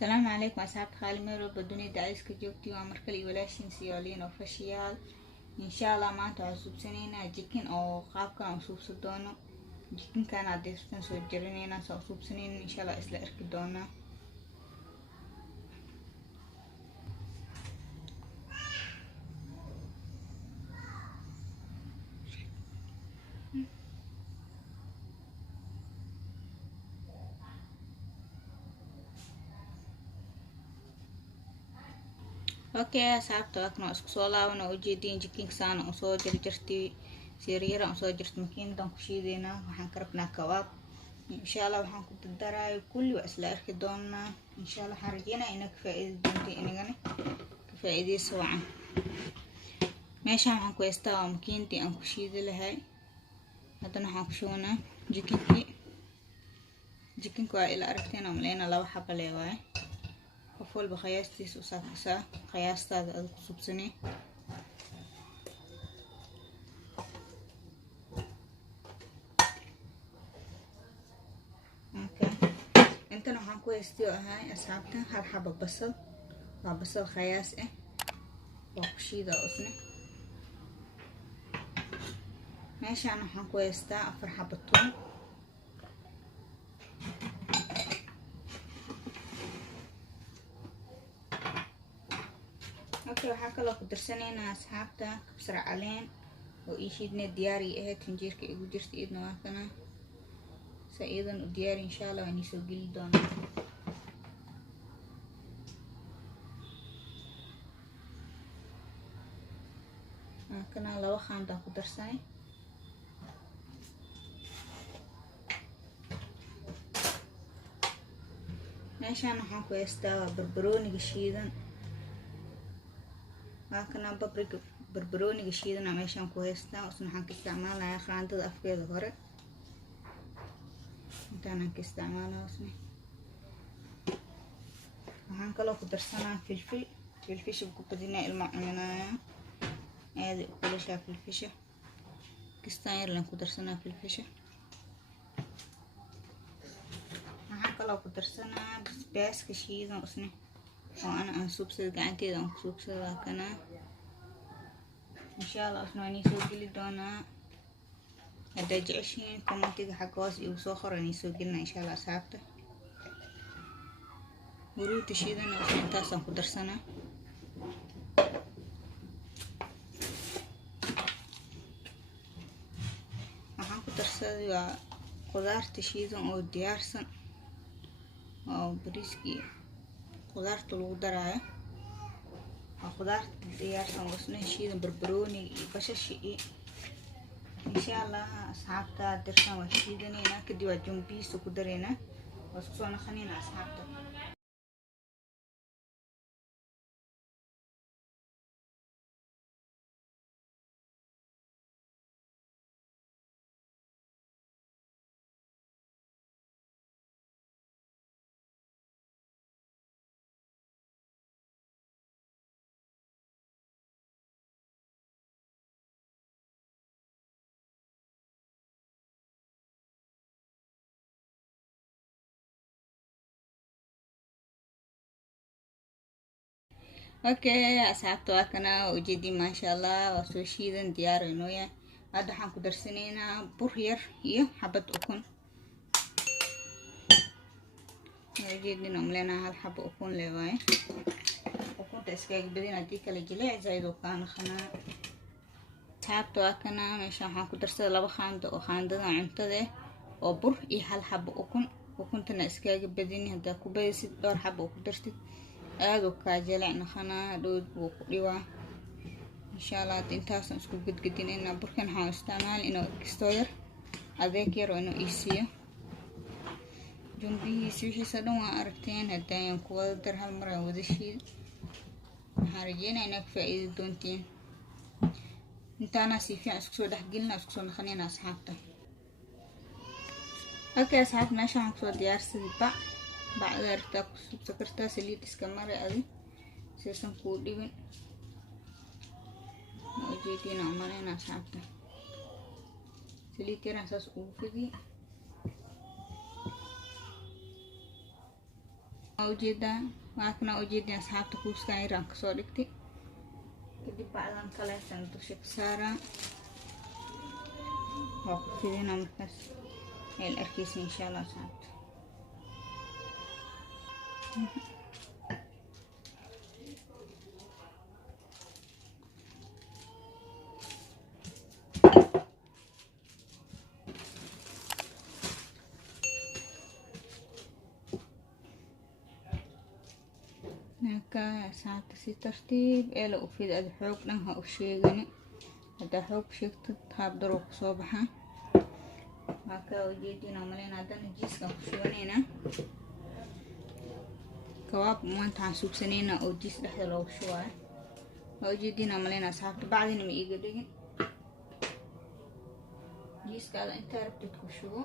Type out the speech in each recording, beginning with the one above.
السلام عليكم أصحاب خالي ميرو بدوني دايس كجوكتي وأمركلي ولاشين سيالين وفشيال إن شاء الله ما تعصب سنين جيكين أو قاب كان أصوب سدونه جيكين كان عديستن سو جرينينا أصوب سنين إن شاء الله إسلا إركدونا اوكي أصحاب تواكنا اسكو صولا وانا وجيدين جيكين سانا أصو جرجرتي سيريرا أصو جرت مكين دون كشيدينا وحان كربنا كواب إن شاء الله وحان كنت الدراي كل وإسلا إركدونا إن شاء الله حرجينا إنك فائدة دونتي إنغاني كفائدة سوعا meeshaan waxaan ku haystaa waa makiintii aan ku shiidi lahay haddana waxaan ku shubanaa jikinka waa ila aragteen oo maleyna laba xabo lee waaye qof walba qiyaastiisa u saafaysaa qiyaastaada aad ku subsanay intana waxaan ku haystay oo ahay asxaabta hal xabo basal waa basal qiyaas ah waa ku shiida usne meeshaan waxaan ku haystaa 4 xabo toon waxaa kaloo ku darsanaynaa asxaabta kabsar caleen oo ii shiidna diyaari ahayd finjeerka igu jirta idna waa kana sa iidan u diyaari insha Allah waan soo geli doonaa kana laba qaando ku darsanay meeshaan waxaan ku haystaa barbarooniga shiidan kana barbarooniga shiidana meeshaan ku haystaa isna waxaan ka isticmaalayaa qaandada afkeeda hore intaan ka isticmaalaa isna waxaan kaloo ku darsanaa filfisha ku badinaa ilma cunanaya aad u kulashaa filfisha kistaan yar laan ku darsanaa filfisha waxaan kaloo ku darsanaa basbaaska shiidan isna oo aan suubsada gacanteeda aan ku suubsada kana insha Allah isna waan soo geli doonaa hadda jeceshiin commentiga xagga hoos igu soo qoran soo gelina insha Allah asxaabta huruudda shiidan intaasaan ku darsanaa waxaan ku darsaday waa qudaarta shiidan oo diyaarsan oo bariiskii qudaarta lagu daraayo waa qudaarta diyaarsan wasna shiidan barbarooni iyo basasha iyo insha Allah asxaabta dirsan waa shiidanayna kadib waa jumbiisa ku dareena waa isku soo naqanayna asxaabta اوكي asxaabta waa kana ujeedin ma sha Allah waa soo shiidan diyaar inoo yahay hadda waxaan ku darsanaynaa bur yar iyo xabad ukun ujeedin umleena hal xabo ukun leeyahay ukunta iskaga badin hadii kala jileec zaid oo kaan khana asxaabta waa kana meesha waxaan ku darsaday laba qaando oo qaandada cuntada oo bur iyo hal xabo ukuntana iskaga badin hadda ku baysid dhowr xabo ku dartid aad u ka jilacna khana dhood buu ku dhiwaa insha Allah intaas isku gudgudinayna burkan waxaan isticmaal inuu kisto yar adeeg yar oo inuu isiyo jumbihiisa wixiisa dhan waa aragteen hadaan ku wada dar hal mar wada shiid waxaan rajeynayaa inaad faa'iido doontiin intaana si fiican isku soo dhaxgelina isku soo naqanayna asxaabta okay asxaabta meeshaan waxaan soo diyaarsaday bacda aragtaa ku subsa kartaa saliid iska mare adi sisan kuu dhibin ujeedina umaleyna asxaabta saliid yaraan saas ugu fidi ujeeda waakana ujeedin asxaabta kuuska yaraan kasoo dhigtay kadib bacdan kaleetan dusha ka saaraa waa ku fidina markaas ay arkaysa insha Allah asxaabta هكا ساعات سي ترتيب إلى وفيد أدي حوق لنها وشيغني أدي حوق شيكت تهاب دروق صوبها هكا وجيدين وملين عدن جيسكا وشوانينا كواب موانت عسوب سنينا أو جيس لحظة لو شواه وجيدين وملين أصحابت بعدين ميقا ديجن جيسكا على انت ربتك وشوه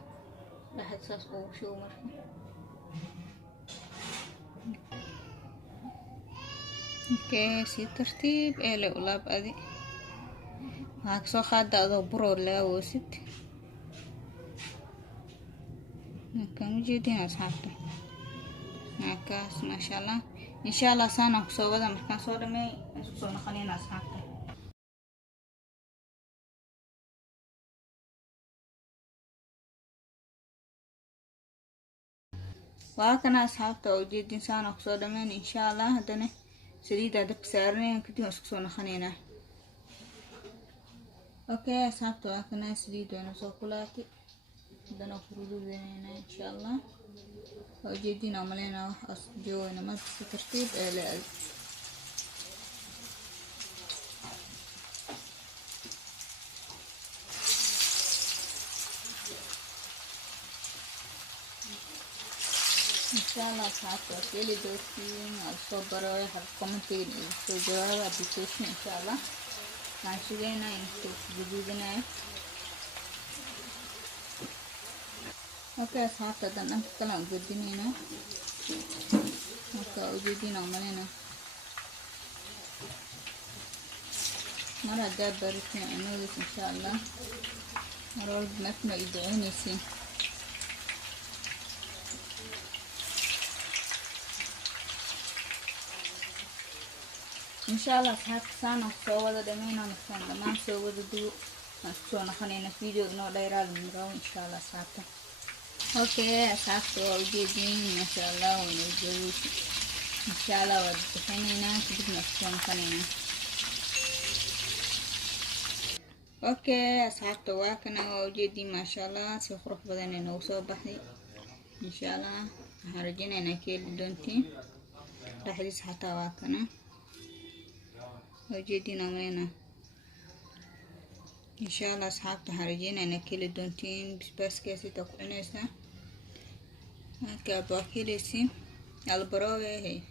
لحظة ساس أو شوه مرحبا اوكي سي ترتيب إلى ولاب أدي هاك سو خاد أدو برو لا وست كانوا جيدين أصحابته هاكاس ما شاء الله إن شاء الله سانا كسو ودا مركان سو دمي سو نخلينا أصحابته وهكنا أصحابته وجيدين سانا كسو دمين إن شاء الله هدني سليدة دب سارنين كتير مسكسونا خنينا اوكي أصحابته وهكنا سليدة ونسو كلاتي هدنا فرودو بينينا إن شاء الله وجيدين عملينا وح جوينا ما ترتيب إلى إن شاء الله أصحابته أسئلة دوتين الصبر ويحب كومنتين الجواب أبليكيشن إن شاء الله مع شغينا ينكتب جديدنا اوكي أصحابته دان أنت كلام قدينينا اوكي وجدين عملينا مرة دابرتنا عنودك إن شاء الله مرة بمتنا يدعوني سي إن شاء الله أصحاب سانا سووا دمينا مثلا لما سووا دو سونا خلينا فيديو إنه دايرة المراو إن شاء الله أصحابته أوكي أصحاب سووا وجدين ما شاء الله ونجوز إن شاء الله ودفنينا كده نسونا خلينا أوكي أصحاب تواكنا وجدين ما شاء الله سيخرج بدنا نوصل بحري إن شاء الله هرجينا نكيل دونتي راح يدس حتى واكنا وجدين عملنا إن شاء الله أصحابته هرجينا نكيل دونتين بس كاسي تقعنيسا هكا باكيليسي البراوي هي